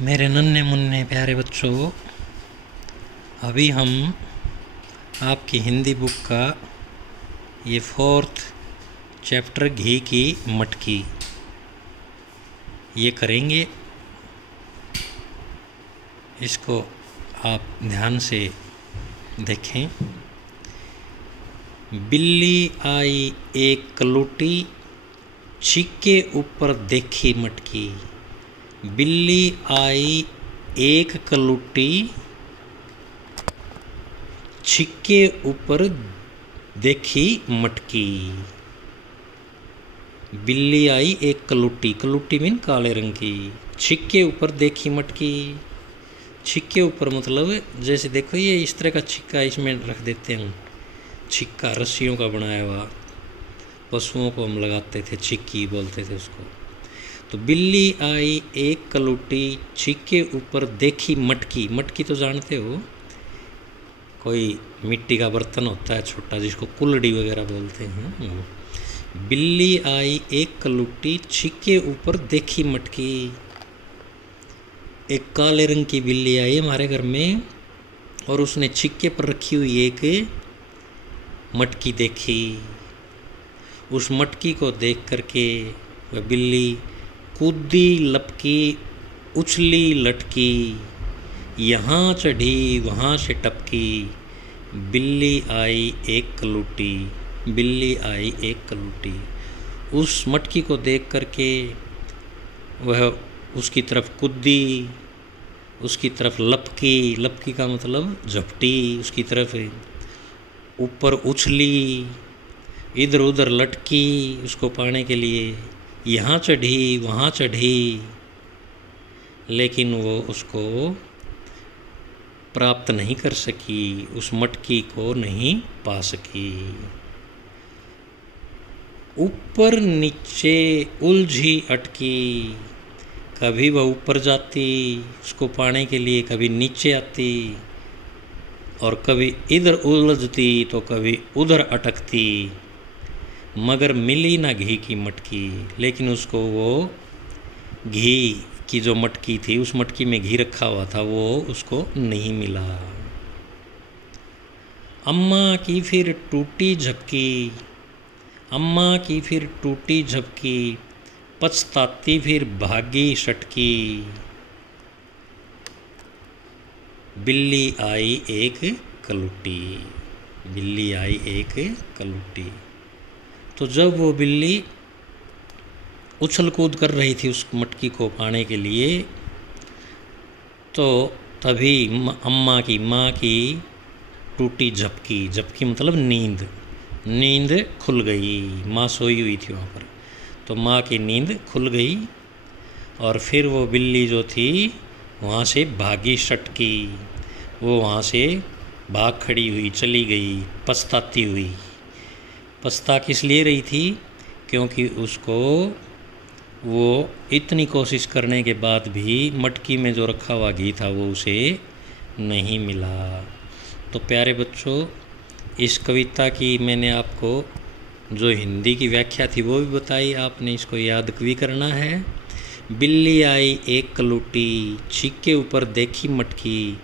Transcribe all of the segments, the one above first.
मेरे नन्हे मुन्ने प्यारे बच्चों, अभी हम आपकी हिंदी बुक का ये 4th चैप्टर घी की मटकी ये करेंगे। इसको आप ध्यान से देखें। बिल्ली आई एक कलूटी, छीक के ऊपर देखी मटकी। बिल्ली आई एक कलूटी, छीक के ऊपर देखी मटकी। बिल्ली आई एक कलूटी, कलूटी मीन काले रंग की। छीक के ऊपर देखी मटकी। छीक के ऊपर मतलब जैसे देखो ये इस तरह का छिक्का इसमें रख देते हैं। छिक्का रस्सियों का बनाया हुआ, पशुओं को हम लगाते थे, छिक्की बोलते थे उसको। तो बिल्ली आई एक कलूटी, छीक के ऊपर देखी मटकी। मटकी तो जानते हो, कोई मिट्टी का बर्तन होता है छोटा जिसको कुल्हड़ी वगैरह बोलते हैं। बिल्ली आई एक कलूटी, छीक के ऊपर देखी मटकी। एक काले रंग की बिल्ली आई हमारे घर में और उसने छिक्के पर रखी हुई एक मटकी देखी। उस मटकी को देख करके वह बिल्ली कूदी लपकी, उछली लटकी, यहाँ चढ़ी वहाँ से टपकी। बिल्ली आई एक कलूटी, बिल्ली आई एक कलूटी। उस मटकी को देख करके वह उसकी तरफ कूदी, उसकी तरफ लपकी, लपकी का मतलब झपटी, उसकी तरफ ऊपर उछली, इधर उधर लटकी उसको पाने के लिए। यहाँ चढ़ी वहाँ चढ़ी, लेकिन वो उसको प्राप्त नहीं कर सकी, उस मटकी को नहीं पा सकी। ऊपर नीचे उलझी अटकी, कभी वह ऊपर जाती उसको पाने के लिए, कभी नीचे आती और कभी इधर उलझती तो कभी उधर अटकती। मगर मिली ना घी की मटकी, लेकिन उसको वो घी की जो मटकी थी, उस मटकी में घी रखा हुआ था, वो उसको नहीं मिला। अम्मा की फिर टूटी झपकी, अम्मा की फिर टूटी झपकी, पछताती फिर भागी सटकी। बिल्ली आई एक कलूटी, बिल्ली आई एक कलूटी। तो जब वो बिल्ली उछल कूद कर रही थी उस मटकी को पाने के लिए, तो तभी अम्मा की, माँ की टूटी झपकी, झपकी मतलब नींद, नींद खुल गई। माँ सोई हुई थी वहाँ पर, तो माँ की नींद खुल गई और फिर वो बिल्ली जो थी वहाँ से भागी सटकी। वो वहाँ से भाग खड़ी हुई, चली गई पछताती हुई। पछता किस लिए रही थी? क्योंकि उसको वो इतनी कोशिश करने के बाद भी मटकी में जो रखा हुआ घी था वो उसे नहीं मिला। तो प्यारे बच्चों, इस कविता की मैंने आपको जो हिंदी की व्याख्या थी वो भी बताई, आपने इसको याद भी करना है। बिल्ली आई एक कलूटी, छीक के ऊपर देखी मटकी,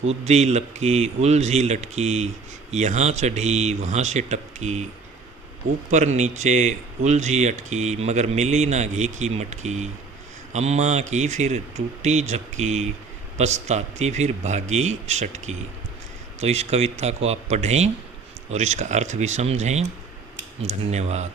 कूदी लपकी, उलझी लटकी, यहाँ चढ़ी वहाँ से टपकी। ऊपर नीचे उलझी अटकी, मगर मिली ना घी की मटकी। अम्मा की फिर टूटी झपकी, पछताती फिर भागी सटकी। तो इस कविता को आप पढ़ें और इसका अर्थ भी समझें। धन्यवाद।